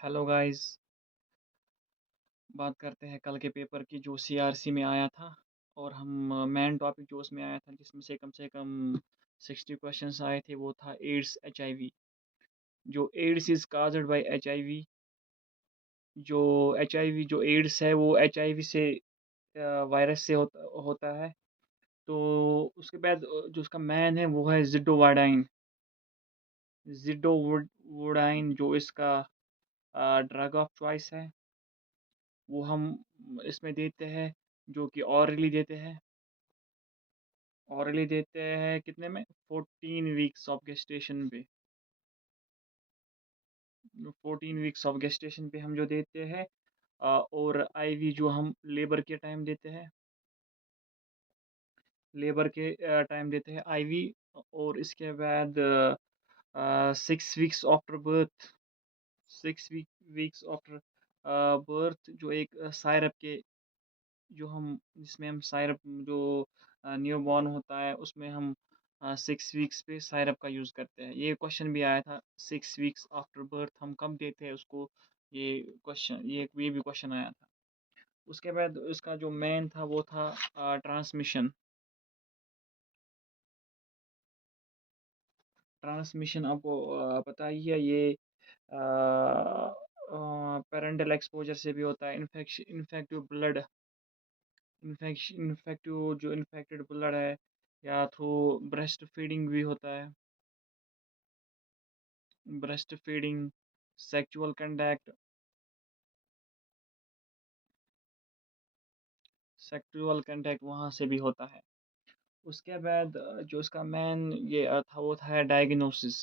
Hello guys. बात करते हैं कल के पेपर की जो सीआरसी में आया था। और हम मेन टॉपिक जो उसमें आया था जिसमें से कम 60 क्वेश्चंस आए थे वो था एड्स एचआईवी। जो AIDS is caused by HIV. जो एचआईवी जो एड्स है वो एचआईवी से वायरस से होता है। तो उसके बाद जो उसका मैन है वो है जिडोवाडाइन। जिडोवुडाइन जो इसका ड्रग ऑफ चॉइस है वो हम इसमें देते हैं, जो कि ऑरली देते हैं। ऑरली देते हैं कितने में 14 वीक्स ऑफ गेस्टेशन पे। 14 वीक्स ऑफ गेस्टेशन पे हम जो देते हैं। और आईवी जो हम लेबर के टाइम देते हैं। लेबर के टाइम देते हैं आईवी। और इसके बाद 6 weeks after birth. 6 weeks after birth जो एक सायरप के जो हम जिसमें हम सायरप जो न्यू बॉर्न होता है उसमें हम 6 वीक्स पे सायरप का यूज़ करते हैं। ये क्वेश्चन भी आया था 6 वीक्स आफ्टर बर्थ हम कब देते हैं उसको। ये ये भी क्वेश्चन आया था। उसके बाद उसका जो मेन था वो था ट्रांसमिशन। ट्रांसमिशन आपको पता ही है ये पेरेंटल एक्सपोजर से भी होता है। इन्फेक्टिव ब्लड इन्फेक्टिव जो इन्फेक्टेड ब्लड है या थ्रू ब्रेस्ट फीडिंग भी होता है। Breast feeding sexual conduct sexual conduct वहाँ से भी होता है। उसके बाद जो इसका मेन ये था वो था डायग्नोसिस।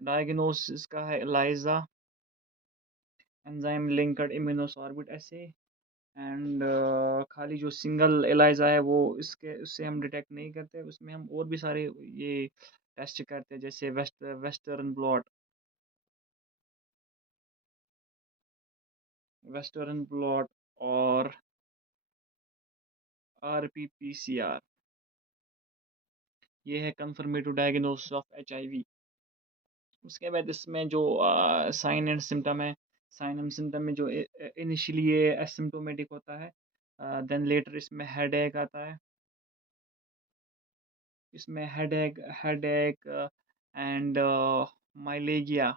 डायग्नोसिस का है एलाइजा एंजाइम लिंक्ड इम्यूनोसॉर्बिट ऐसे। एंड खाली जो सिंगल एलाइजा है वो इसके उससे हम डिटेक्ट नहीं करते, उसमें हम और भी सारे ये टेस्ट करते हैं जैसे वेस्टर्न ब्लॉट। वेस्टर्न ब्लॉट और आरपीपीसीआर। ये है कंफर्मेटिव डायग्नोसिस ऑफ एचआईवी। उसके बाद इसमें जो साइन एंड सिम्टम है। साइन एंड सिम्टम में जो इनिशियली ये एसिम्टोमेटिक होता है। देन लेटर इसमें हेडेक आता है। इसमें हेडेक एंड माइलेगिया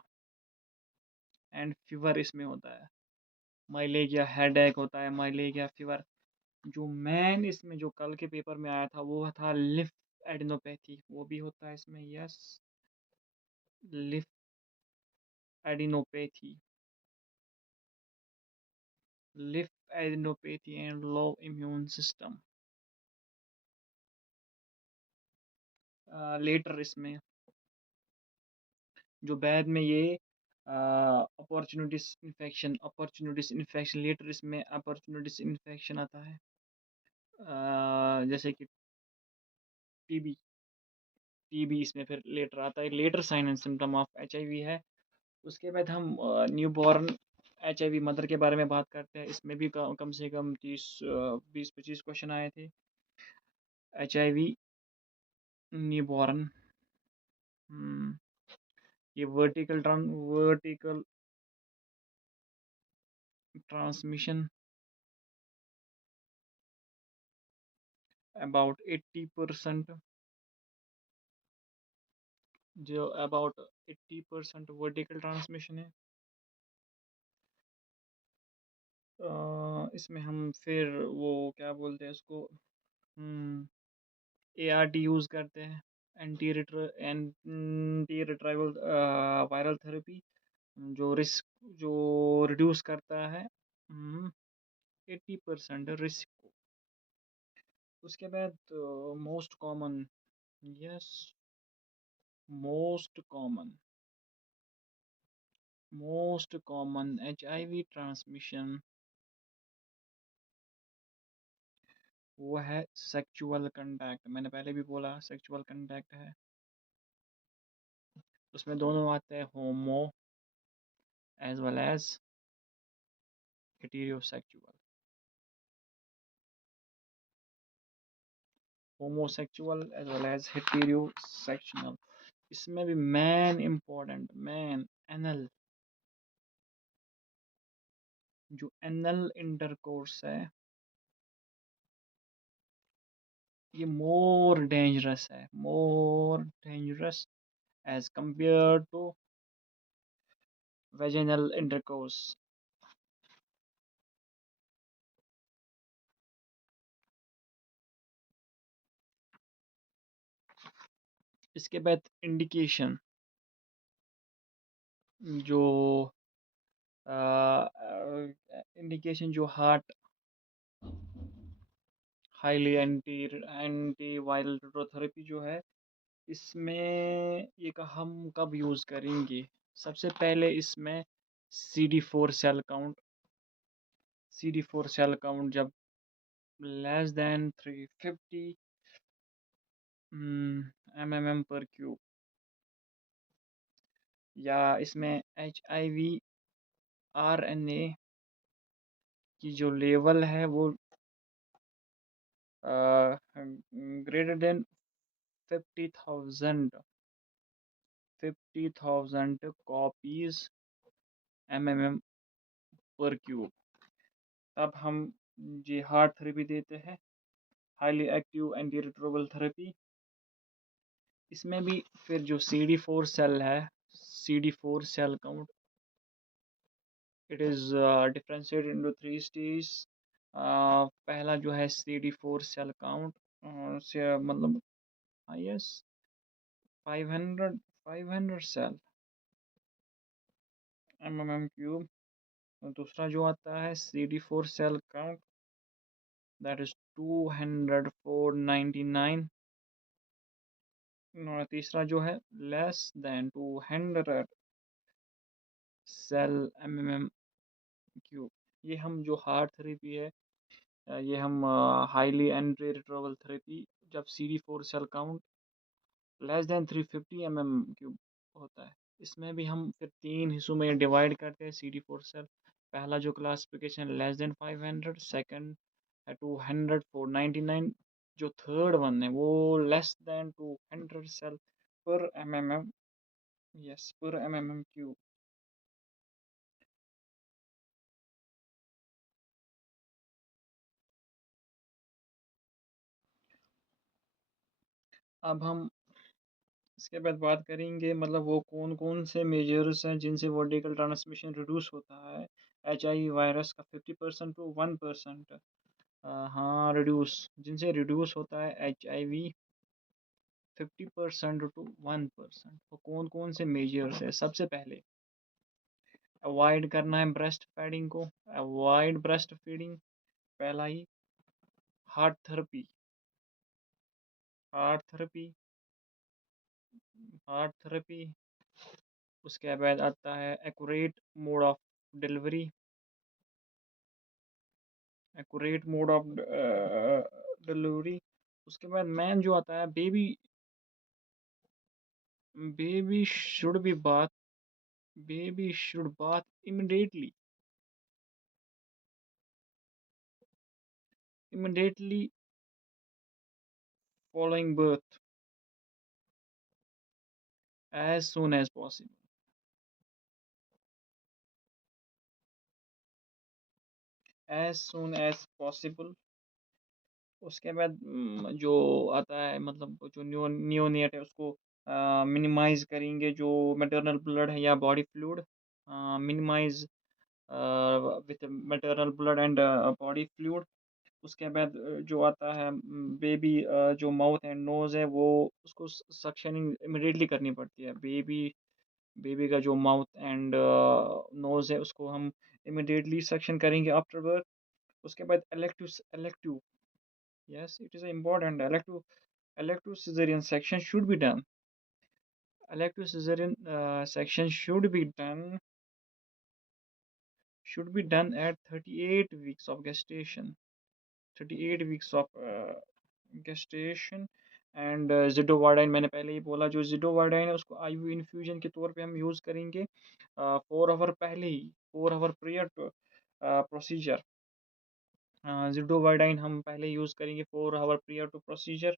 एंड फीवर इसमें होता है। माइलेगिया हेडेक होता है, माइलेगिया फीवर। जो मेन इसमें जो कल के पेपर में आया था वो था लिफ एडिनोपैथी, वो भी होता है इसमें। Yes, lymphadenopathy. Lymphadenopathy and low immune system later इसमें। जो बाद में ये अपॉर्चुनिटीज इन्फेक्शन लेटर इसमें अपॉर्चुनिटीज इन्फेक्शन आता है। जैसे कि टीबी। टीबी इसमें फिर लेटर आता है, later sign and symptom of HIV है। उसके बाद हम न्यू बॉर्न एचआईवी मदर के बारे में बात करते हैं। इसमें भी कम से कम 20-25 क्वेश्चन आए थे। HIV new born. ये वर्टिकल ट्रांसमिशन अबाउट 80%। जो अबाउट 80% वर्टिकल ट्रांसमिशन है। इसमें हम फिर वो क्या बोलते हैं उसको, एआरटी यूज़ करते हैं। एंटी रिट्राइवल वायरल थेरेपी जो रिस्क जो रिड्यूस करता है 80% रिस्क को। उसके बाद most common. Yes, most common most common HIV transmission वो है सेक्सुअल कांटेक्ट। मैंने पहले भी बोला सेक्सुअल कांटेक्ट है। उसमें दोनों आते हैं, homo as well as heterosexual. Homosexual as well as heterosexual. इसमें भी मैन इम्पोर्टेंट मैन एनल जो एनल इंटरकोर्स है, ये more dangerous as compare to vaginal intercourse. इसके बाद इंडिकेशन, जो इंडिकेशन जो HAART highly anti viral therapy जो है, इसमें ये हम कब यूज़ करेंगे? सबसे पहले इसमें C D four cell count जब लेस देन 350 mmM/क्यूब, या इसमें HIV RNA की जो लेवल है वो ग्रेटर देन 50,000 कॉपीज MM/क्यूब, तब हम ये हार्ट थेरेपी देते हैं, highly active anti retroviral therapy. इसमें भी फिर जो CD4 सेल है, CD4 cell count, it is differentiated into 3 stage. पहला जो है CD4 सेल काउंट से मतलब हाईएस्ट 500 सेल MM/क्यूब। दूसरा जो आता है CD4 cell count, that is 200 499। और तीसरा जो है लेस देन 200 सेल MM/क्यूब। ये हम जो हार्ट थेरेपी है, ये हम हाईली एंटी रिट्रोवल थेरेपी, जब CD4 cell count less than 350 MM/क्यूब होता है, इसमें भी हम फिर तीन हिस्सों में डिवाइड करते हैं CD4 सेल। पहला जो क्लासिफिकेशन लेस देन 500, सेकंड है 200 499, जो थर्ड वन है वो लेस देन 200 सेल पर MM, यस, पर MM/क्यूब। अब हम इसके बाद बात करेंगे, मतलब वो कौन कौन से मेजर्स हैं जिनसे वर्टिकल ट्रांसमिशन रिड्यूस होता है HIV वायरस का 50% टू 1%। हाँ, जिनसे रिड्यूस होता है HIV 50% टू 1%। तो कौन कौन से मेजर्स है? सबसे पहले अवॉइड करना है ब्रेस्ट फीडिंग को, अवॉइड ब्रेस्ट फीडिंग, पहला ही। HAART therapy, HAART therapy, HAART therapy. उसके बाद आता है accurate mode of delivery, accurate mode of delivery. उसके बाद मैन जो आता है baby, baby should be bath baby should bath immediately following birth, as soon as possible, as soon as possible। उसके बाद जो आता है, मतलब जो नियोनेट है उसको मिनिमाइज करेंगे, जो मैटरनल ब्लड है या body fluid, minimize with maternal blood and body fluid. उसके बाद जो आता है बेबी, जो माउथ एंड नोज़ है वो उसको सक्शनिंग इमिडिएटली करनी पड़ती है। बेबी का जो माउथ एंड नोज़ है उसको हम इमिडिएटली सक्शन करेंगे आफ्टर बर्थ। उसके बाद elective, yes, it is important, elective cesarean section should be done. Elective cesarean section should be done at 38 weeks of gestation, 38 weeks of gestation। And जिडोवार्डाइन, मैंने पहले ही बोला, जो जिडोवार्डाइन है उसको आईयू इन्फ्यूजन के तौर पे हम यूज़ करेंगे 4 आवर पहले ही, 4 hour prior to procedure. Zidovudine हम पहले यूज़ करेंगे 4 hour prior to procedure,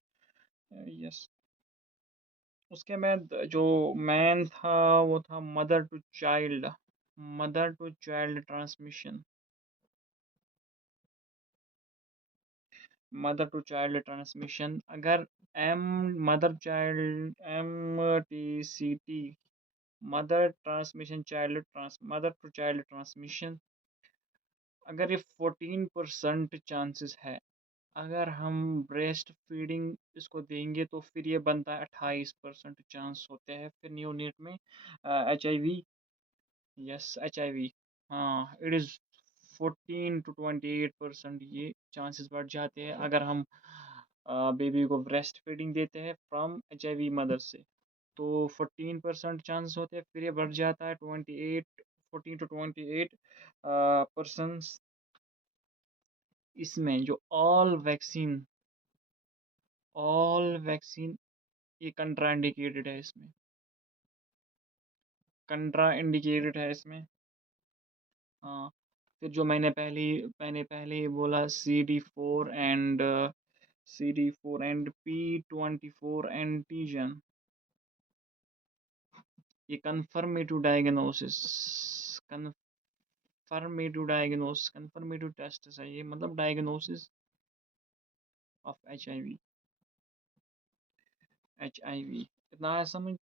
yes. उसके बाद जो मैन था वो था mother to child transmission. Mother to child transmission, अगर M MTCT, mother to child transmission, अगर ये 14% चांसेस है, अगर हम ब्रेस्ट फीडिंग इसको देंगे तो फिर ये बनता है 28% चांस होते हैं फिर नियोनेट में HIV, यस HIV, हाँ इट इज़ 14 to 28% ये चांसेस बढ़ जाते हैं अगर हम बेबी को ब्रेस्ट फीडिंग देते हैं फ्रॉम HIV मदर से, तो 14% चांस होते हैं फिर ये बढ़ जाता है 28, 14 to 28 इसमें जो ऑल वैक्सीन ये कंट्रा इंडिकेटेड है इसमें, कंट्रा इंडिकेटेड है इसमें। हाँ, फिर जो मैंने पहले ही बोला CD4 एंड P24 एंटीजन, ये कन्फर्मेटिव टेस्ट है ये, मतलब diagnosis of H I V इतना है समझ।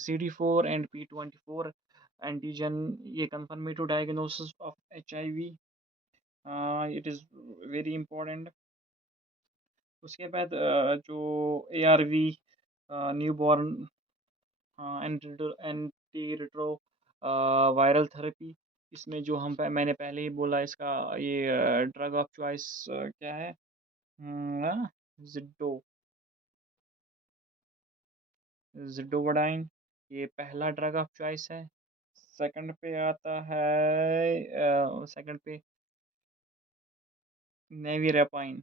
CD4 एंड P24 एंटीजन, ये confirmative diagnosis of HIV, it is very important. उसके बाद जो ARV new born anti retro viral therapy, इसमें जो मैंने पहले ही बोला इसका ये ड्रग ऑफ चॉइस क्या है, जिड्डो जिडोवडाइन, ये पहला ड्रग ऑफ चॉइस है। सेकंड पे आता है सेकंड पे नेवीरेपाइन,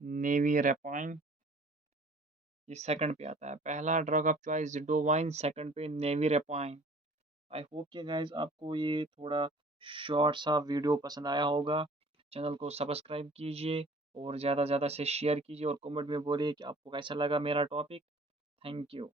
नेवीरेपाइन ये सेकंड पे आता है, पहला ड्रग ऑफ चॉइस जिडोवाइन, सेकंड पे नेवीरेपाइन। आई होप कि गाइस आपको ये थोड़ा शॉर्ट सा वीडियो पसंद आया होगा। चैनल को सब्सक्राइब कीजिए और ज़्यादा से ज़्यादा से शेयर कीजिए और कमेंट में बोलिए कि आपको कैसा लगा मेरा टॉपिक। Thank you.